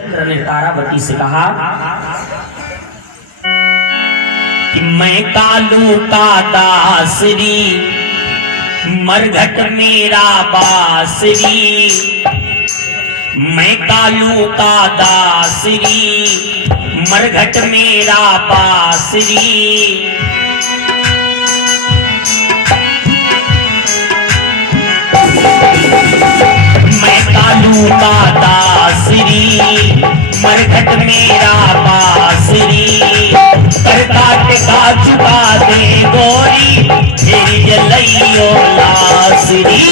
चंद्र ने तारावती से कहा कि मैं कालू का दासरी, मरघट मेरा बासरी। मैं कालू का दासरी, मरघट मेरा बासरी। मैं कालू का दासरी, मरघट मेरा बासरी। करता टिका चुका दे गोरी, मेरी जलइयो लासरी।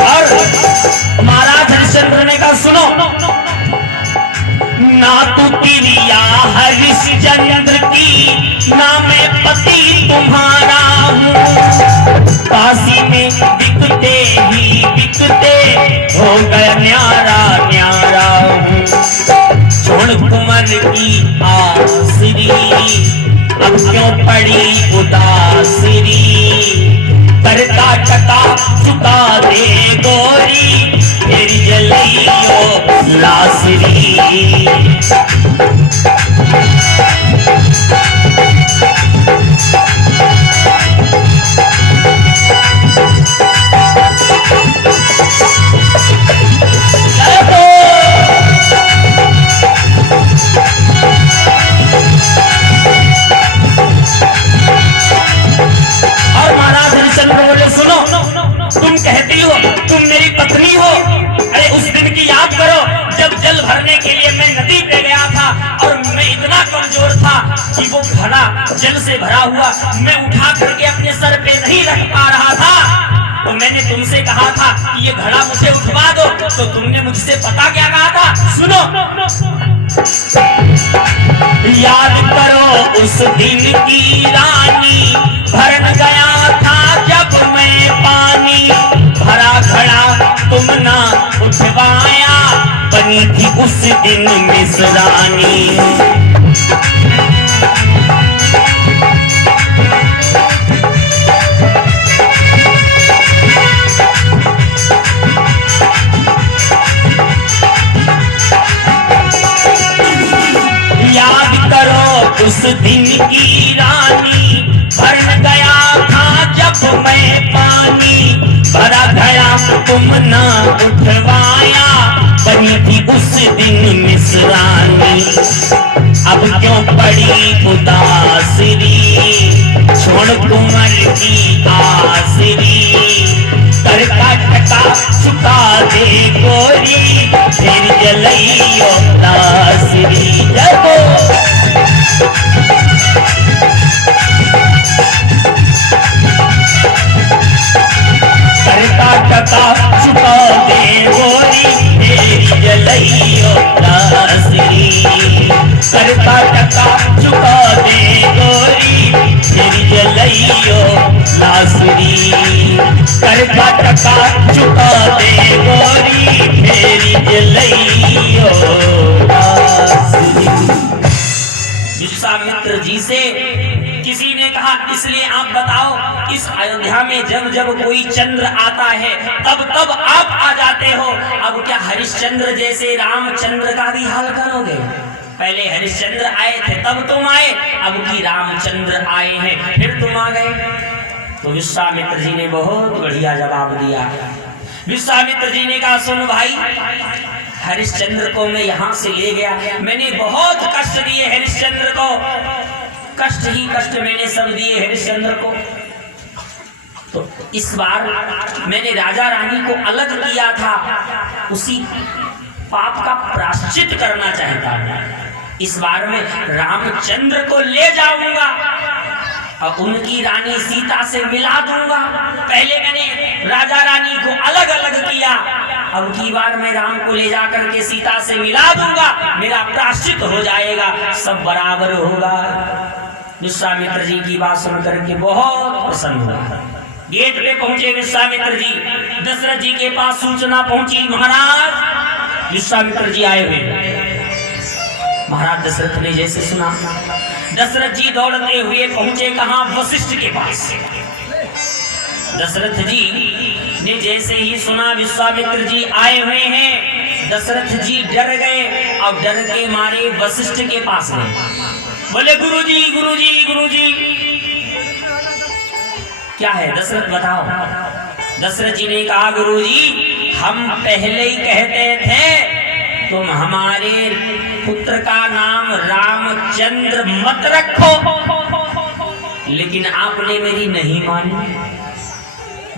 और महाराज हरिश्चंद्र ने कहा सुनो, ना तू क्रिया हरिश्चंद्र की, ना मैं पति तुम्हारा हूँ। काशी में बिकते ही बिकते हो गया न्यारा न्यारा हूँ। छोड़ कुंवर की आसरी, अब क्यों पड़ी उदासरी। करता टका चुका दे गोरी, तेरी जलियो लासरी। और महाराज हरिश्चंद्र बोले सुनो, तुम कहती हो तुम मेरी पत्नी हो। अरे उस दिन की याद करो जब जल भरने के लिए मैं नदी पे गया था और मैं इतना कमजोर था कि वो घड़ा जल से भरा हुआ मैं उठा करके अपने सर पे नहीं रख पा रहा था। तो मैंने तुमसे कहा था कि ये घड़ा मुझे उठवा दो, तो तुमने मुझसे पता क्या कहा था? सुनो, याद करो उस दिन की रानी, भरन गया था जब मैं पानी। भरा घड़ा तुम ना उठवाया, बनी थी उस दिन मिसरानी। याद करो उस दिन की रानी, भरन गया था जब मैं पानी। भरा घड़ा तुम ना उठवाया, बनी थी उस दिन मिसरानी। अब क्यों पड़ी उदासरी, छोड़ कुंवर की आसरी। करका टका चुका दे गोरी, फिर जलइयो लासरी। जगो करका टका चुका दे गोरी, मेरी जलइयो लासरी। करका टका चुका दे गोरी, मेरी जलइयो लासरी। करका टका चुका दे गोरी, मेरी जलइयो लासरी। विश्वामित्र जी से किसी ने कहा इसलिए आप बताओ, इस अयोध्या में जब जब कोई चंद्र आता है तब तब आप आ जाते हो। अब क्या हरिश्चंद्र जैसे रामचंद्र का भी हाल करोगे? पहले हरिश्चंद्र आए थे तब तुम आए, अब की रामचंद्र आए हैं फिर तुम आ गए। तो विश्वामित्र जी ने बहुत बढ़िया जवाब दिया। विश्वामित्र जी ने कहा सुन भाई, हरिश्चंद्र को मैं यहाँ से ले गया, मैंने बहुत कष्ट दिए हरिश्चंद्र को, कष्ट ही कष्ट मैंने सब दिए हरिश्चंद्र को। तो इस बार मैंने राजा रानी को अलग किया था, उसी पाप का प्रायश्चित करना चाहता हूं। इस बार मैं रामचंद्र को ले जाऊंगा और उनकी रानी सीता से मिला दूंगा। पहले मैंने राजा रानी को अलग अलग किया, अब की बार मैं राम को ले जाकर के सीता से मिला दूंगा, मेरा प्रायश्चित हो जाएगा, सब बराबर होगा। विश्वामित्र जी की बात सुनकर के बहुत प्रसन्न हुआ। गेट पे पहुंचे विश्वामित्र जी, दशरथ जी के पास सूचना पहुंची, महाराज विश्वामित्र जी आए हुए। महाराज दशरथ ने जैसे सुना, दशरथ जी दौड़ते हुए पहुंचे कहां? वशिष्ठ के पास। दशरथ जी ने जैसे ही सुना विश्वामित्र जी आए हुए हैं, दशरथ जी डर गए। अब डर के मारे वशिष्ठ के पास गए, बोले गुरुजी गुरुजी गुरुजी क्या है दशरथ बताओ। दशरथ जी ने कहा गुरुजी हम पहले ही कहते थे तुम हमारे पुत्र का नाम रामचंद्र मत रखो, लेकिन आपने मेरी नहीं मानी।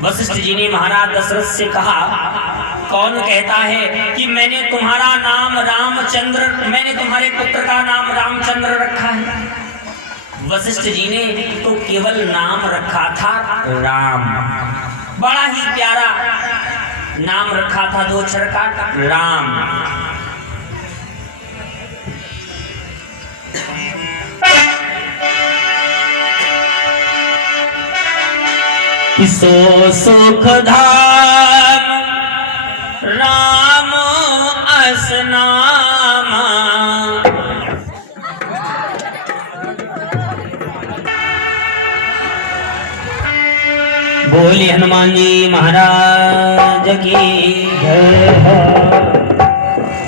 वशिष्ठ जी ने महाराज दशरथ से कहा कौन कहता है कि मैंने तुम्हारा नाम रामचंद्र, मैंने तुम्हारे पुत्र का नाम रामचंद्र रखा है। वशिष्ठ जी ने तो केवल नाम रखा था राम, बड़ा ही प्यारा नाम रखा था, 2 अक्षर का राम। सो सुख धाम राम असनामा, बोले हनुमान जी महाराज की जय।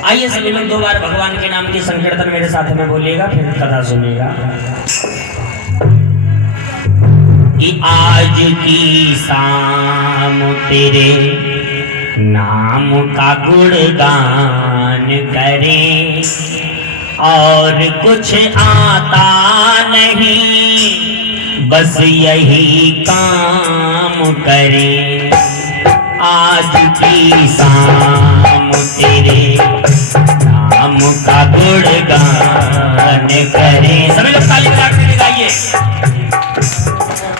आइए सभी लोग 2 बार भगवान के नाम की संकीर्तन मेरे साथ में बोलिएगा, फिर कथा सुनिएगा। कि आज की शाम तेरे नाम का गुणगान करें, और कुछ आता नहीं बस यही काम करें। आज की शाम तेरे नाम का गुणगान करें। सभी लोग ताली बजा के गाइए।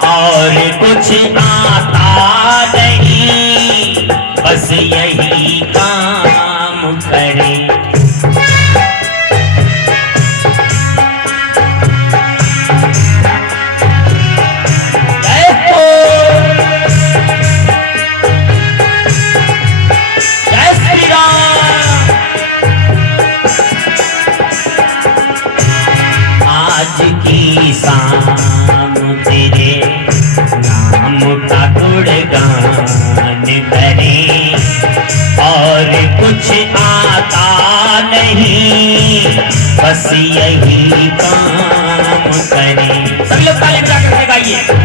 और कुछ आता नहीं बस यही काम करें। जय हो, जय श्री राम। आज की शाम तेरे नाम का गुणगान करें, और कुछ आता नहीं बस यही काम करें। सभी लोग ताली बजा कर गाइए।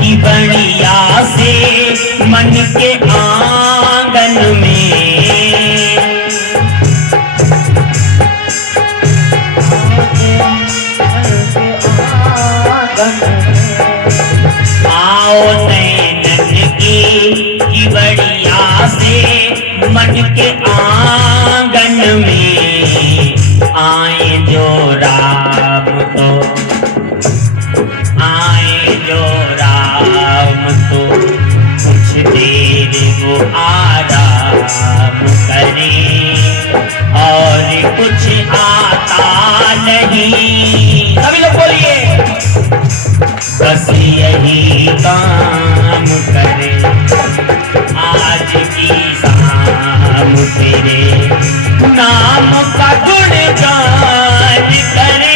की बढ़िया से मन के आंगन में, आओ नैनन की बढ़िया से मन के आंगन में, आए जो राम तो आए जो राम तो कुछ देर वो आराम करें, और कुछ आता नहीं। सभी लोग बोलिए बस यही काम करें। आज की शाम तेरे नाम का गुणगान करें।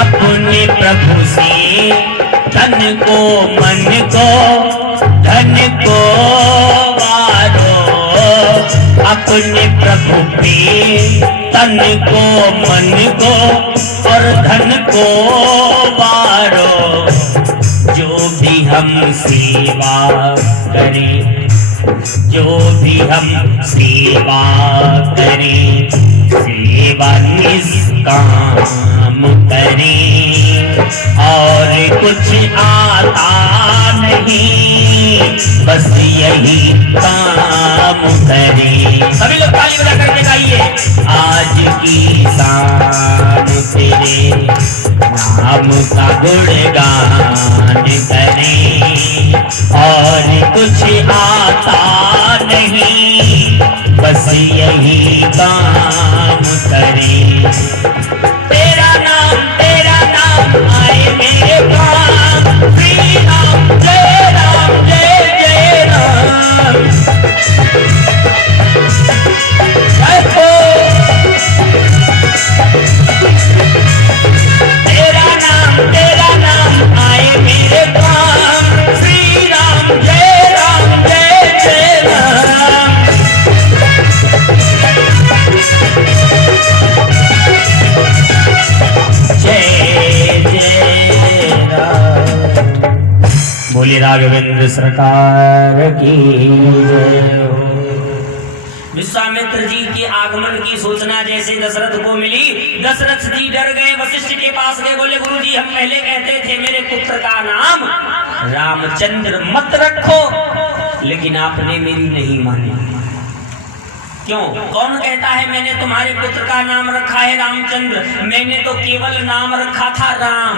अपने प्रभु से धन को मन को धन को वारो, अपने प्रभु पे तन को मन को और धन को वारो। जो भी हम सेवा करें, जो भी हम सेवा करें, सेवा निष्काम करें। और कुछ आता नहीं, बस यही काम करे। सभी लोग ताली बजा करके गाइए। आज की शाम तेरे नाम का गुणगान करें, और कुछ आता नहीं, बस यही काम करें। तेरा नाम आए मेरे पास, श्री राम जय राम जय जय राम। जय हो। तेरा नाम आए मेरे पास, श्री राम जय जय राम। जय जय राम। बोले राघवेंद्र सरकार की जय हो। विश्वामित्र जी के आगमन की सूचना जैसे दशरथ को मिली, दशरथ जी डर गए, वशिष्ठ के पास गए, बोले गुरु जी हम पहले कहते थे मेरे पुत्र का नाम रामचंद्र मत रखो, लेकिन आपने मेरी नहीं मानी। क्यों? कौन कहता है मैंने तुम्हारे पुत्र का नाम रखा है रामचंद्र? मैंने तो केवल नाम रखा था राम।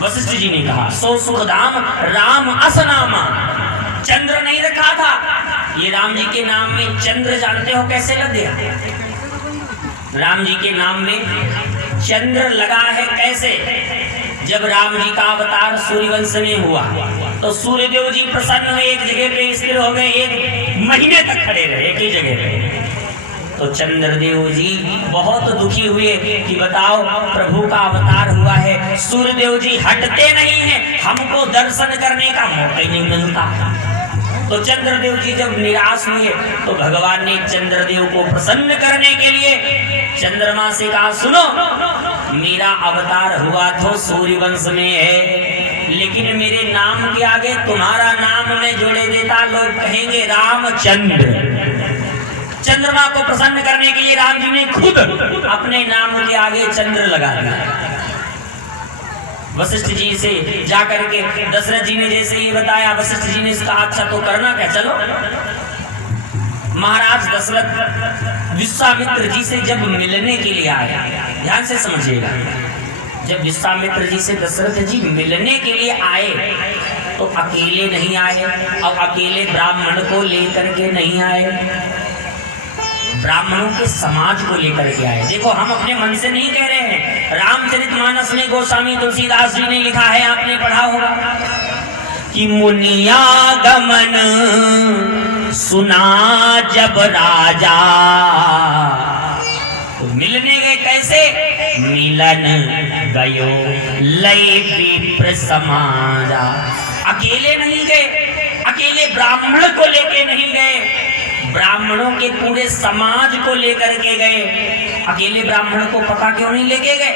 वशिष्ठ जी ने कहा सो सुखदाम राम असनामा, चंद्र नहीं रखा था। ये राम जी के नाम में चंद्र जानते हो कैसे लग गया? राम जी के नाम में चंद्र लगा है कैसे? जब राम जी का अवतार सूर्यवंश में हुआ तो सूर्यदेव जी प्रसन्न हुए, एक जगह पे स्थिर हो गए, 1 महीने तक खड़े रहे एक ही जगह पे। तो चंद्रदेव जी बहुत दुखी हुए कि बताओ प्रभु का अवतार हुआ है, सूर्यदेव जी हटते नहीं हैं, हमको दर्शन करने का मौका ही नहीं मिलता। तो चंद्रदेव जी जब निराश हुए तो भगवान ने चंद्रदेव को प्रसन्न करने के लिए चंद्रमा से कहा सुनो, मेरा अवतार हुआ तो सूर्यवंश में है, लेकिन मेरे नाम के आगे तुम्हारा नाम मैं जोड़े देता, लोग कहेंगे रामचंद्र। चंद्रमा को प्रसन्न करने के लिए राम जी ने खुद अपने नाम के आगे चंद्र लगा दिया। वशिष्ठ जी से जाकर के दशरथ जी ने जैसे ही बताया, वशिष्ठ जी ने कहा अच्छा तो करना क्या, चलो। महाराज दशरथ विश्वामित्र जी से जब मिलने के लिए आया, ध्यान से समझिएगा, जब विश्वामित्र जी से दशरथ जी मिलने के लिए आए तो अकेले नहीं आए, और अकेले ब्राह्मण को लेकर के नहीं आए, ब्राह्मणों के समाज को लेकर के आए। देखो हम अपने मन से नहीं कह रहे हैं, रामचरितमानस में गोस्वामी तुलसीदास जी ने लिखा है, आपने पढ़ा होगा कि मुनियागमन सुना जब राजा, तो मिलने गए कैसे? मिलन गयो लय विप्र समाजा। अकेले नहीं गए, अकेले ब्राह्मण को लेके नहीं गए, ब्राह्मणों के पूरे समाज को लेकर के गए। अकेले ब्राह्मण को पता क्यों नहीं लेके गए?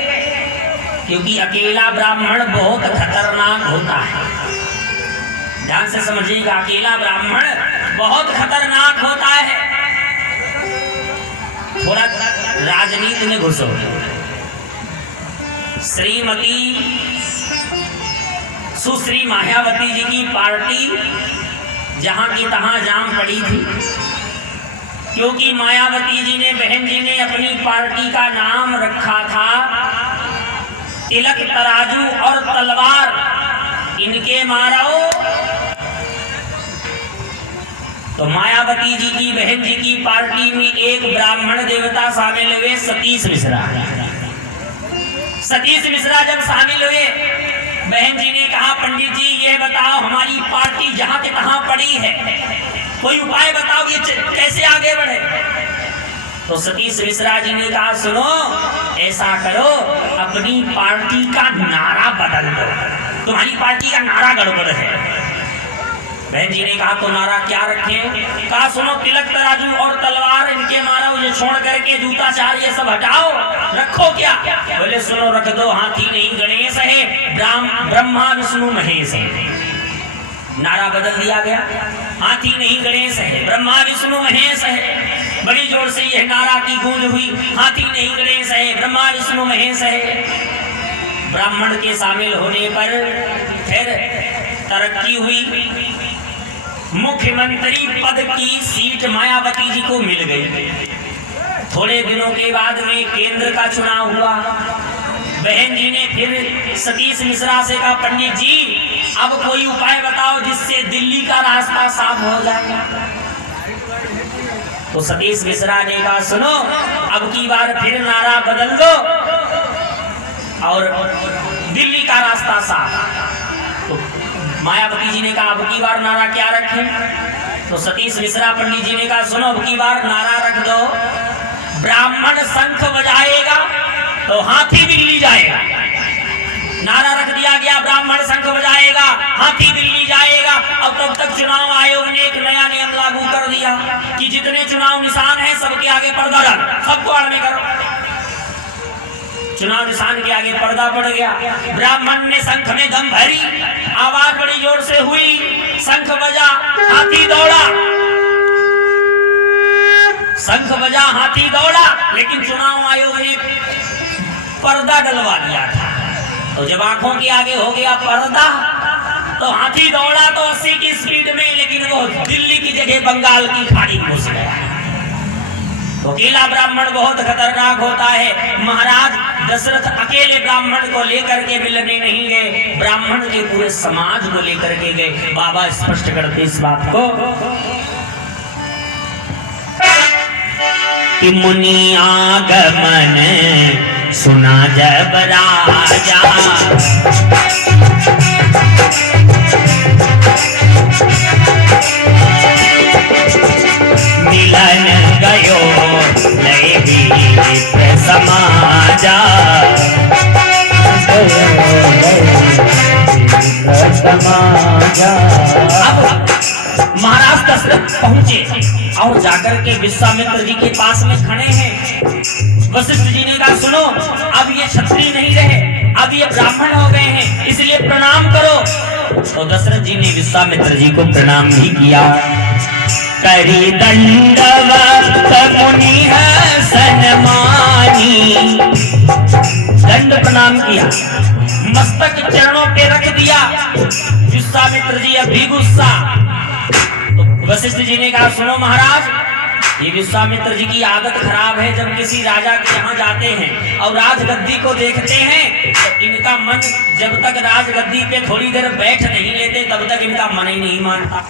क्योंकि अकेला ब्राह्मण बहुत खतरनाक होता है। ध्यान से समझिएगा, अकेला ब्राह्मण बहुत खतरनाक होता है। थोड़ा राजनीति में घुसो। श्रीमती सुश्री मायावती जी की पार्टी जहां की तहां जाम पड़ी थी, क्योंकि मायावती जी ने, बहन जी ने अपनी पार्टी का नाम रखा था तिलक तराजू और तलवार इनके मारो। तो मायावती जी की, बहन जी की पार्टी में एक ब्राह्मण देवता शामिल हुए, सतीश मिश्रा। सतीश मिश्रा जब शामिल हुए, बहन जी ने कहा पंडित जी ये बताओ हमारी पार्टी जहां के तहां पड़ी है, कोई उपाय बताओ ये कैसे आगे बढ़े। तो सतीश मिश्रा जी ने कहा सुनो, ऐसा करो अपनी पार्टी का नारा बदल दो, तुम्हारी पार्टी का नारा गड़बड़ है। बहन जी ने कहा तो नारा क्या रखें? कहा सुनो, तिलक तराजू और तलवार इनके मारो, ये छोड़ करके जूता चार ये सब हटाओ, रखो क्या? बोले सुनो रख दो, हाथी नहीं गणेश है, ब्रह्मा विष्णु महेश है। नारा बदल दिया गया, हाथी नहीं गणेश है, ब्रह्मा विष्णु महेश है। बड़ी जोर से यह नारा की गूंज हुई, हाथी नहीं गणेश है, ब्रह्मा विष्णु महेश है। ब्राह्मण के शामिल होने पर फिर तरक्की हुई, मुख्यमंत्री पद की सीट मायावती जी को मिल गई। थोड़े दिनों के बाद में केंद्र का चुनाव हुआ। बहन जी ने फिर सतीश मिश्रा से कहा, पंडित जी अब कोई उपाय बताओ जिससे दिल्ली का रास्ता साफ हो जाए। तो सतीश मिश्रा ने कहा, सुनो अब की बार फिर नारा बदल दो और दिल्ली का रास्ता साफ। तो मायावती जी ने कहा, अब की बार नारा क्या रखें? तो सतीश मिश्रा पंडित जी ने कहा, सुनो अब की बार नारा रख दो, ब्राह्मण शंख बजाएगा तो हाथी दिल्ली जाएगा। नारा रख दिया गया, ब्राह्मण शंख बजाएगा हाथी दिल्ली जाएगा। और तब तक चुनाव आयोग ने एक नया नियम लागू कर दिया कि जितने चुनाव निशान हैं सबके आगे पर्दा डाल, सबको आगे करो। चुनाव निशान के आगे पर्दा पड़ गया। ब्राह्मण ने शंख में दम भरी, आवाज बड़ी जोर से हुई, शंख बजा, हाथी दौड़ा, शंख बजा, हाथी दौड़ा। लेकिन चुनाव आयोग ने पर्दा डलवा दिया था। तो जब आंखों के आगे हो गया पर्दा तो हाथी दौड़ा तो 80 की स्पीड में, लेकिन वो दिल्ली की जगह बंगाल की खाड़ी में घुस गया। तो अकेला ब्राह्मण बहुत खतरनाक होता है। महाराज दशरथ अकेले ब्राह्मण को लेकर के मिलने नहीं गए, ब्राह्मण के पूरे समाज को लेकर के गए। बाबा स्पष्ट करते इस बात को कि मुनि आगमन सुना जब राजा, मिलन गयो नए भी समाजा। अब महाराज दशरथ पहुंचे और जाकर के विश्वामित्र जी के पास में खड़े हैं। वशिष्ठ जी ने कहा, सुनो अब ये क्षत्रिय नहीं रहे, अब ये ब्राह्मण हो गए हैं, इसलिए प्रणाम करो। तो दशरथ जी ने विश्वामित्र जी को प्रणाम भी किया। करी दंडवत मुनि सन्मानी, दंड प्रणाम किया, मस्तक चरणों पे रख दिया। विश्वामित्र जी अभी गुस्सा। तो वशिष्ठ जी ने कहा, सुनो महाराज, ये विश्वामित्र जी की आदत खराब है। जब किसी राजा के यहाँ जाते हैं और राजगद्दी को देखते हैं तो इनका मन जब तक राजगद्दी पे थोड़ी देर बैठ नहीं लेते तब तक इनका मन ही नहीं मानता।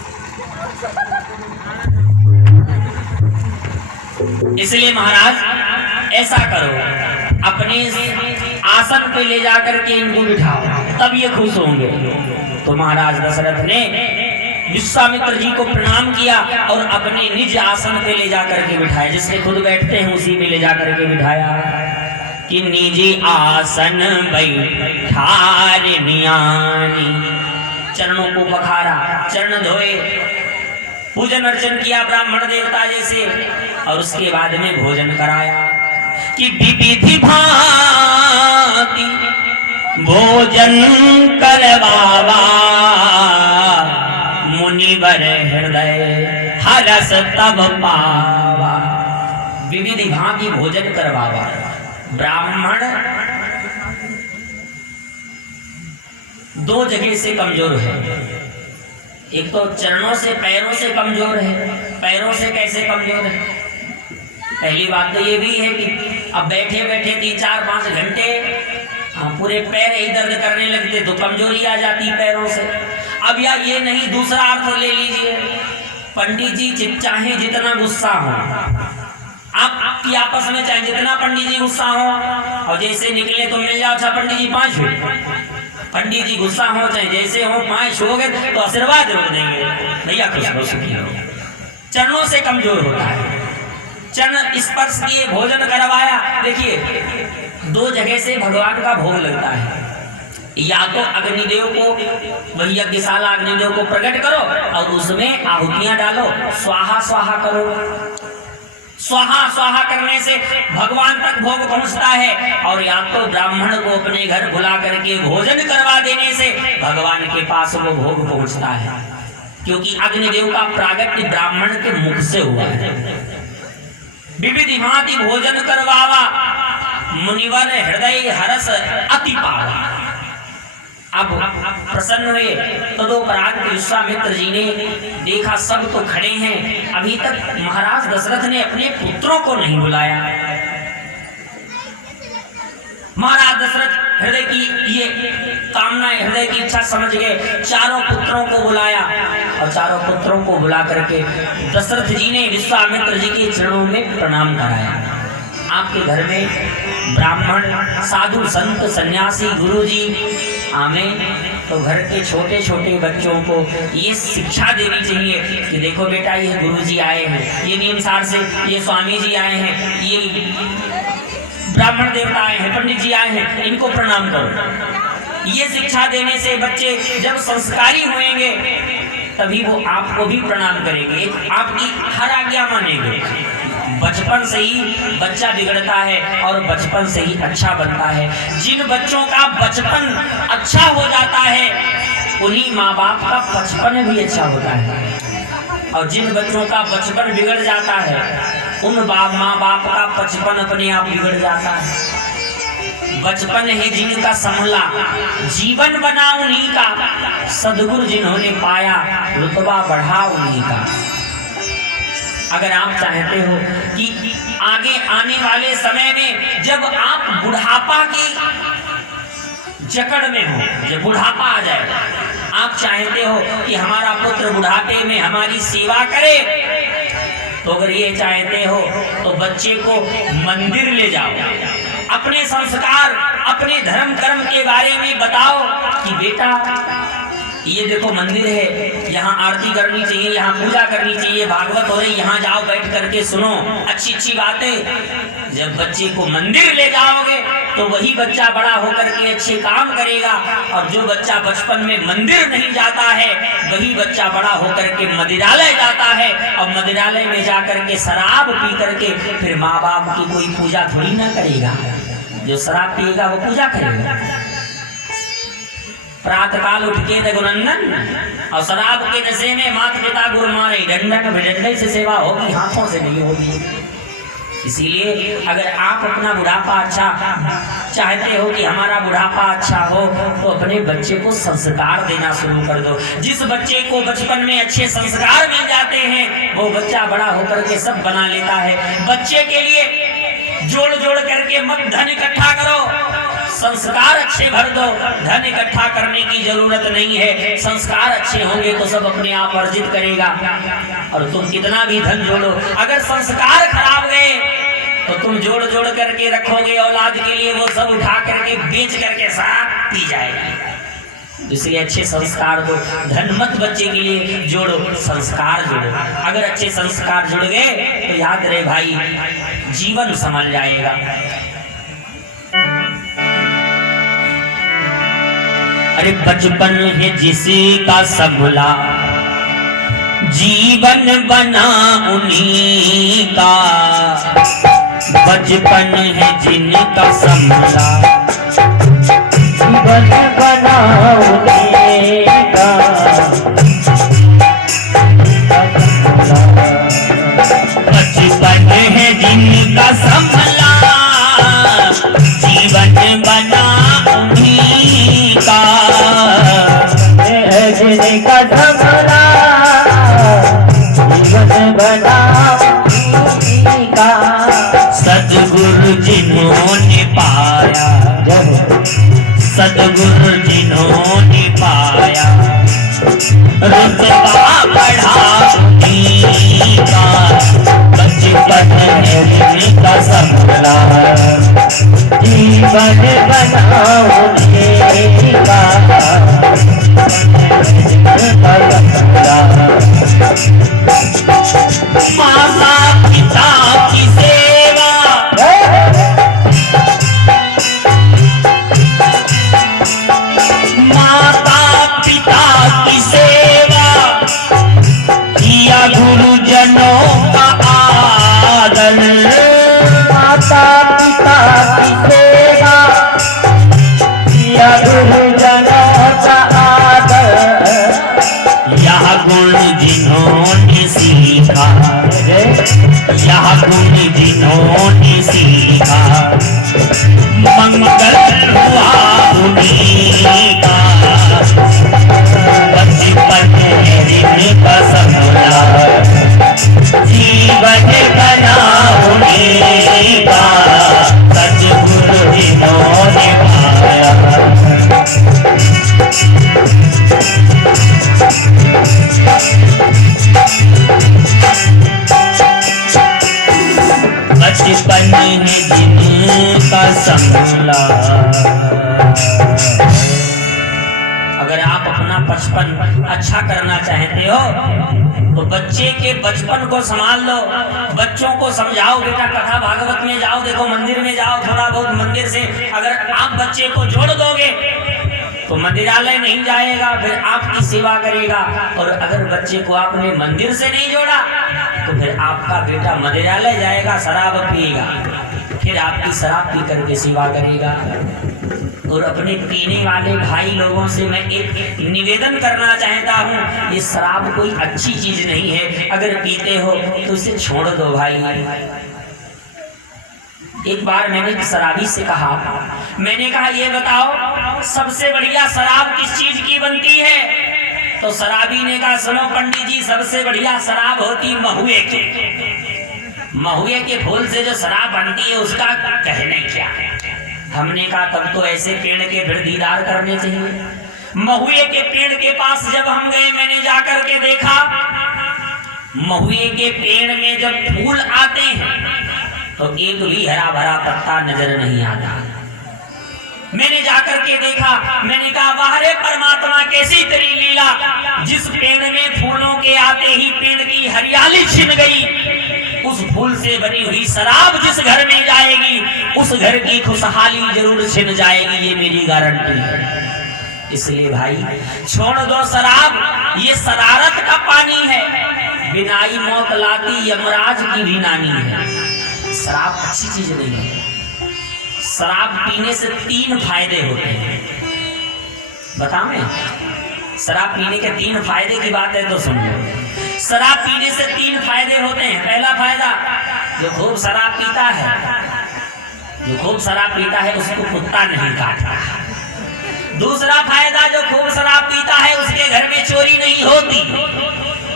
इसलिए महाराज ऐसा करो, अपने आसन पे ले जाकर के इनको बिठाओ, तब ये खुश होंगे। तो महाराज दशरथ ने विश्वामित्र जी को प्रणाम किया और अपने निज आसन पे ले जाकर के बिठाया, जिससे खुद बैठते हैं उसी में ले जाकर के बिठाया। कि निजी आसन बैठार नियानी, चरणों को पखारा, चरण धोए, पूजन अर्चन किया ब्राह्मण देवता जैसे, और उसके बाद में भोजन कराया। कि विविधि भांति भोजन करवावा, मुनिवर हृदय हरस तब पावा। विविधि भांति भोजन करवावा। ब्राह्मण दो जगह से कमजोर है, एक तो चरणों से पैरों से कमजोर है। पैरों से कैसे कमजोर है? पहली बात तो ये भी है कि अब बैठे बैठे 3-4-5 घंटे पूरे पैर ही दर्द करने लगते तो कमजोरी आ जाती पैरों से। अब या ये नहीं, दूसरा अर्थ ले लीजिए, पंडित जी चाहे जितना गुस्सा हो, आपकी आपस में चाहे जितना पंडित जी गुस्सा हो, और जैसे निकले तो मिल जाओ, अच्छा पंडित जी 5 हुए, पंडित जी गुस्सा हो चाहे जैसे हो, 5 हो गए तो आशीर्वाद जरूर देंगे, भैया खुश हो सुखी हो। चरणों से कमजोर होता है। चरण स्पर्श किए, भोजन करवाया। देखिए 2 जगह से भगवान का भोग लगता है, या तो अग्निदेव को, वही यज्ञशाला अग्निदेव को प्रकट करो और उसमें आहुतियां डालो, स्वाहा स्वाहा करो। स्वाहा स्वाहा करने से भगवान तक भोग पहुंचता है, और या तो ब्राह्मण को अपने घर बुला करके भोजन करवा देने से भगवान के पास वो भोग पहुंचता है, क्योंकि अग्निदेव का प्रागट्य ब्राह्मण के मुख से हुआ है। विविधि भांति भोजन करवावा, मुनिवर हृदय हरस अति पावा। अब प्रसन्न हुए। तदोपरांत विश्वामित्र जी ने देखा सब तो खड़े हैं, अभी तक महाराज दशरथ ने अपने पुत्रों को नहीं बुलाया। महाराज दशरथ हृदय की ये कामना, हृदय की इच्छा समझ गए, चारों पुत्रों को बुलाया और चारों पुत्रों को बुला करके दशरथ जी ने विश्वामित्र जी के चरणों में प्रणाम कराया। आपके घर में ब्राह्मण, साधु, संत, सन्यासी, गुरुजी आवे तो घर के छोटे छोटे बच्चों को ये शिक्षा देनी चाहिए कि देखो बेटा, ये गुरुजी आए हैं, ये नियम सार से ये स्वामी जी आए हैं, ये ब्राह्मण देवता आए हैं, पंडित जी आए हैं, इनको प्रणाम करो। ये शिक्षा देने से बच्चे जब संस्कारी होंगे तभी वो आपको भी प्रणाम करेंगे, आपकी हर आज्ञा मानेंगे। बचपन से ही बच्चा बिगड़ता है और बचपन से ही अच्छा बनता है। जिन बच्चों का बचपन अच्छा हो जाता है उन्हीं माँ बाप का बचपन भी अच्छा होता है, और जिन बच्चों का बचपन बिगड़ जाता है उन माँ बाप का बचपन अपने आप बिगड़ जाता है। बचपन है जिनका संभला, जीवन बना उन्हीं का, सद्गुरु जिन्होंने पाया, रुतबा बढ़ा उन्हीं का। अगर आप चाहते हो कि आगे आने वाले समय में जब आप बुढ़ापा की जकड़ में हो, जब बुढ़ापा आ जाए, आप चाहते हो कि हमारा पुत्र बुढ़ापे में हमारी सेवा करे, तो अगर ये चाहते हो तो बच्चे को मंदिर ले जाओ, अपने संस्कार, अपने धर्म कर्म के बारे में बताओ कि बेटा ये देखो मंदिर है, यहाँ आरती करनी चाहिए, यहाँ पूजा करनी चाहिए, भागवत हो रही, यहाँ जाओ बैठ करके सुनो अच्छी अच्छी बातें। जब बच्चे को मंदिर ले जाओगे तो वही बच्चा बड़ा होकर के अच्छे काम करेगा, और जो बच्चा बचपन में मंदिर नहीं जाता है वही बच्चा बड़ा होकर के मदिरालय जाता है, और मदिरालय में जाकर के शराब पी करके फिर माँ बाप की कोई पूजा थोड़ी ना करेगा। जो शराब पिएगा वो पूजा करेगा। प्रातःकाल उठ के रघुनंदन और शराब के नशे में माता पिता गुरु मारे, दंडक भिडंडे से सेवा होगी, हाथों से नहीं होगी। इसीलिए अगर आप अपना बुढ़ापा अच्छा चाहते हो कि हमारा बुढ़ापा अच्छा हो तो अपने बच्चे को संस्कार देना शुरू कर दो। जिस बच्चे को बचपन में अच्छे संस्कार मिल जाते हैं वो बच्चा बड़ा होकर के सब बना लेता है। बच्चे के लिए जोड़ जोड़ करके मत धन इकट्ठा करो, संस्कार अच्छे भर दो। धन इकट्ठा करने की जरूरत नहीं है, संस्कार अच्छे होंगे तो सब अपने आप अर्जित करेगा। और तुम कितना भी धन जोड़ो, अगर संस्कार खराब गए तो तुम जोड़ जोड़ करके रखोगे औलाद के लिए, वो सब उठा करके बेच करके साथ पी जाएगा। इसलिए अच्छे संस्कार दो, धन मत बच्चे के लिए जोड़ो, संस्कार जोड़ो। अगर अच्छे संस्कार जुड़ गए तो याद रहे भाई, जीवन संभल जाएगा। अरे बचपन है जिसका संभला, जीवन बना उन्हीं का। बचपन है जिनका संभला, जीवन बना उन्हीं का। बचपन है जिनका संभला, जीवन बना उन्हीं का। जिनका संभला, जीवन बना उन्हीं का। सद्गुरु जिन्होंने पाया, सद्गुरु जिन्होंने पाया, रुतबा बढ़ा उन्हीं का। बचपन है जिनका संभला, जीवन बना उन्हीं का। माता पिता की सेवा, माता पिता की सेवा, किया गुरुजनों का आदर। माता पिता की सेवा, किया गुरुजनों का आदर। यह गुण जिन्होंने सीखा, यह गुण जिन्होंने सीखा, मंगल हुआ उन्हीं का। बचपन है जिनका संभला। अगर आप अपना बचपन अच्छा करना चाहते हो तो बच्चे के बचपन को संभाल लो, बच्चों को समझाओ, बेटा कथा भागवत में जाओ, देखो मंदिर में जाओ, थोड़ा बहुत मंदिर से अगर आप बच्चे को जोड़ दोगे तो मंदिरालय नहीं जाएगा, फिर आपकी सेवा करेगा। और अगर बच्चे को आपने मंदिर से नहीं जोड़ा तो फिर आपका बेटा मंदिरालय जाएगा, शराब पिएगा, फिर आपकी शराब पी करके सेवा करेगा। और अपने पीने वाले भाई लोगों से मैं एक निवेदन करना चाहता हूँ, ये शराब कोई अच्छी चीज नहीं है, अगर पीते हो तो इसे छोड़ दो भाई। एक बार मैंने एक शराबी से कहा, मैंने कहा ये बताओ सबसे बढ़िया शराब किस चीज की बनती है? तो शराबी ने कहा सुनो पंडित जी, सबसे बढ़िया शराब होती महुए के, महुए के फूल से जो शराब बनती है उसका कहने क्या है। हमने कहा तब तो ऐसे पेड़ के फिर दीदार करने चाहिए। महुए के पेड़ के पास जब हम गए, मैंने जाकर के देखा महुए के पेड़ में जब फूल आते हैं तो एक भी हरा भरा पत्ता नजर नहीं आता। मैंने जाकर के देखा, मैंने कहा वाह रे परमात्मा, कैसी तेरी लीला, जिस पेड़ में फूलों के आते ही पेड़ की हरियाली छिन गई, उस फूल से बनी हुई शराब जिस घर में जाएगी उस घर की खुशहाली जरूर छिन जाएगी, ये मेरी गारंटी है। इसलिए भाई छोड़ दो शराब, ये शरारत का पानी है, बिनाई मौत लाती यमराज की भी नानी है। शराब अच्छी चीज नहीं है। शराब पीने से 3 फायदे होते हैं, बताओ मैं, शराब पीने के 3 फायदे की बात है तो सुन लो। शराब पीने से 3 फायदे होते हैं। पहला फायदा, जो खूब शराब पीता है, जो खूब शराब पीता है उसको कुत्ता नहीं काटता। दूसरा फायदा, जो खूब शराब पीता है उसके घर में चोरी नहीं होती।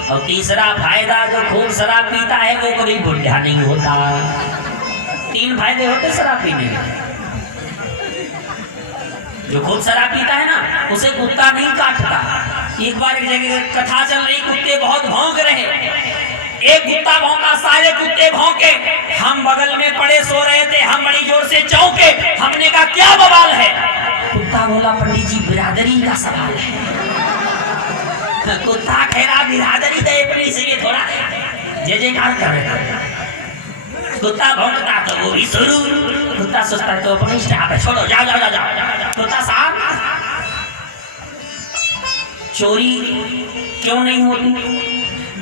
और तीसरा फायदा, जो खूब शराब पीता है वो कभी बुढ़ा नहीं होता। 3 फायदे होते शराब पीने के। जो खूब शराब पीता है ना उसे कुत्ता नहीं काटता। एक बार एक जगह कथा चल रही, कुत्ते बहुत भौंक रहे, एक कुत्ता भौंका, सारे कुत्ते भौंके, हम बगल में पड़े सो रहे थे, हम बड़ी जोर से चौंके, हमने कहा क्या बवाल है? कुत्ता बोला पंडित जी बिरादरी का सवाल है। कुत्ता कह रहा बिरादरी दे अपनी, इसलिए थोड़ा जय जयकार कर रहे। कुत्ता भौंकता तो वो भी शुरू, कुत्ता सोचता है तो अपनी स्टाफ है, छोड़ो जाओ जाओ जाओ। कुत्ता साहब चोरी क्यों नहीं होती?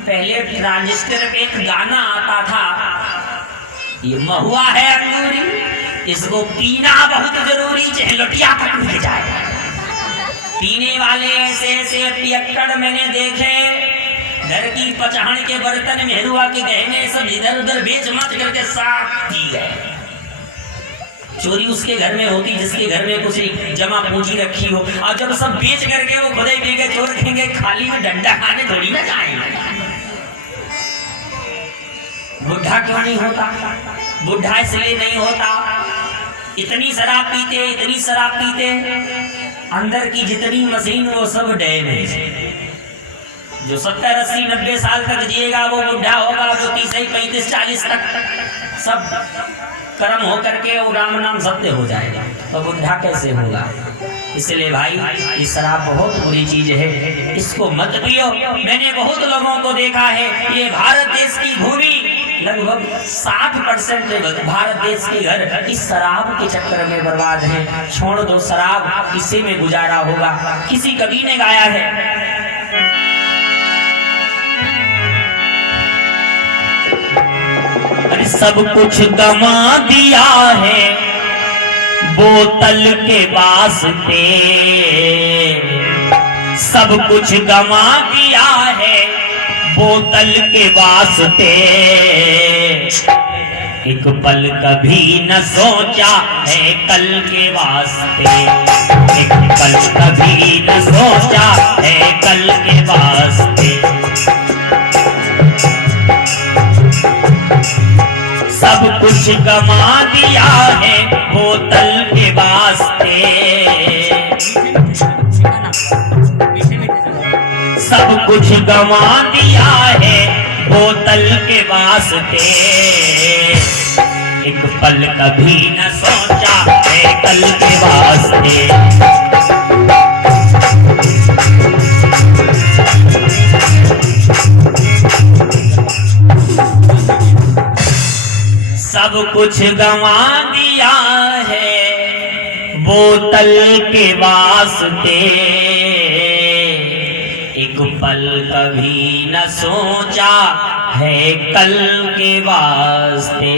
पहले ट्रांजिस्टर पे एक गाना आता था, ये महुआ है अंगूरी, इसको पीना बहुत जरूरी, चाहे लुटिया तक मिल जाए। पीने वाले ऐसे ऐसे पियक्कड़ मैंने देखे, घर की पचहण के बर्तन में हलवा के गहने सब इधर उधर बेच मच करके साफ पी गए। चोरी उसके घर में होती जिसके घर में कुछ जमा पूंजी रखी हो, और जब सब बेच करके वो खुद ही पी के चोर देंगे, खाली में डंडा खाने थोड़ी ना जाएंगे। बुढ़ा क्यों नहीं होता? बुढ़ा इसलिए नहीं होता, इतनी शराब पीते, इतनी शराब पीते, अंदर की जितनी मशीन वो सब डैमेज। जो 70, 80, 90 साल तक जिएगा वो बुढ़ा होगा, जो 30, 35, 40 तक सब कर्म हो करके वो राम नाम सत्य हो जाएगा, तो बुढ़ा कैसे होगा? इसलिए भाई ये शराब बहुत बुरी चीज है, इसको मत पियो। मैंने बहुत लोगों को देखा है, ये भारत देश की भूमि लगभग 60% भारत देश के घर इस शराब के चक्कर में बर्बाद हैं। छोड़ दो शराब, इसी में गुजारा होगा। किसी कवि ने गाया है, अरे सब कुछ गंवा दिया है बोतल के वास्ते, सब कुछ गंवा दिया है बोतल के वास्ते, एक पल कभी न सोचा है कल के वास्ते, एक पल कभी न सोचा है कल के वास्ते। सब कुछ गंवा दिया है बोतल के वास्ते, सब कुछ गंवा दिया है बोतल के वास्ते, एक पल कभी न सोचा है कल के वास्ते। सब कुछ गंवा दिया है बोतल के वास्ते। एक पल कभी न सोचा है कल के वास्ते।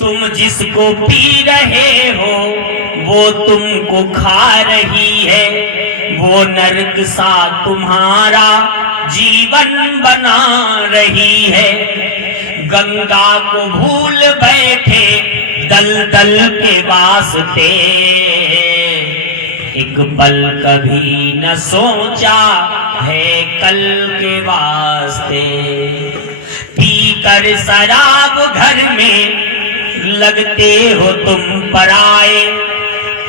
तुम जिसको पी रहे हो वो तुमको खा रही है। वो नर्क सा तुम्हारा जीवन बना रही है। गंगा को भूल बैठे दलदल के वास्ते। एक पल कभी न सोचा है कल के वास्ते। पीकर शराब घर में लगते हो तुम पराए।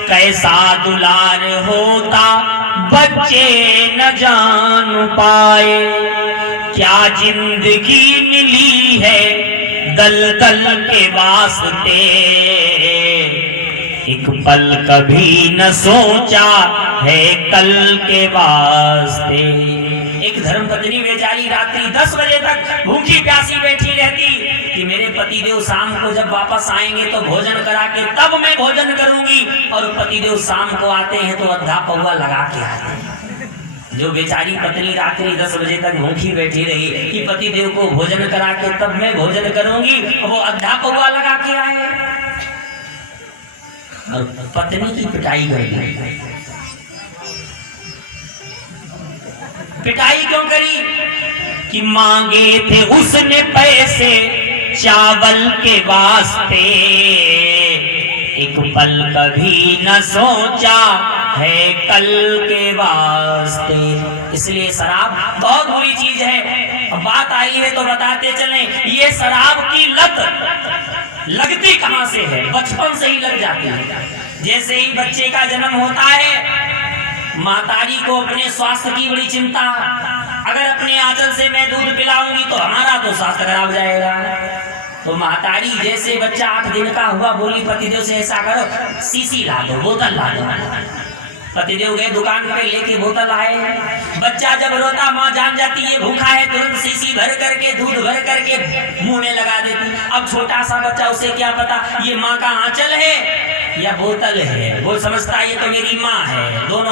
कैसा दुलार होता बच्चे न जान पाए। क्या जिंदगी मिली है दलदल के वास्ते। एक पल कभी न सोचा है कल के वास्ते। एक धर्मपत्नी बेचारी रात्रि 10 बजे तक भूखी प्यासी बैठी रहती कि मेरे पतिदेव शाम को जब वापस आएंगे तो भोजन करा के तब मैं भोजन करूंगी। और पतिदेव शाम को आते हैं तो अद्धा पौवा लगा के आते हैं। जो बेचारी पत्नी रात्रि 10 बजे तक भूखी बैठी रही कि पतिदेव को भोजन करा के तब मैं भोजन करूंगी, वो अद्धा पौवा लगा के आए। और पत्नी की पिटाई करी। पिटाई क्यों करी? कि मांगे थे उसने पैसे चावल के वास्ते। एक पल कभी न सोचा है कल के वास्ते। इसलिए शराब बहुत बुरी चीज है। अब बात आई है तो बताते चलें, ये शराब की लत लगती कहां से है? बचपन से ही लग जाती है। जैसे ही बच्चे का जन्म होता है मातारी को अपने स्वास्थ्य की बड़ी चिंता। अगर अपने आंचल से मैं दूध पिलाऊंगी तो हमारा तो स्वास्थ्य खराब जाएगा। तो मातारी जैसे बच्चा 8 दिन का हुआ बोली पतिदेव से ऐसा करो सीसी ला दो, बोतल ला दो। पतिदेव गए दुकान पे लेके बोतल आए। बच्चा जब रोता माँ जान जाती है भूखा है, तुरंत सीसी भर करके दूध भर करके मुंह में लगा देती। अब छोटा सा बच्चा उसे क्या पता ये माँ का आंचल है या बोतल है। वो समझता है ये तो मेरी माँ है। दोनों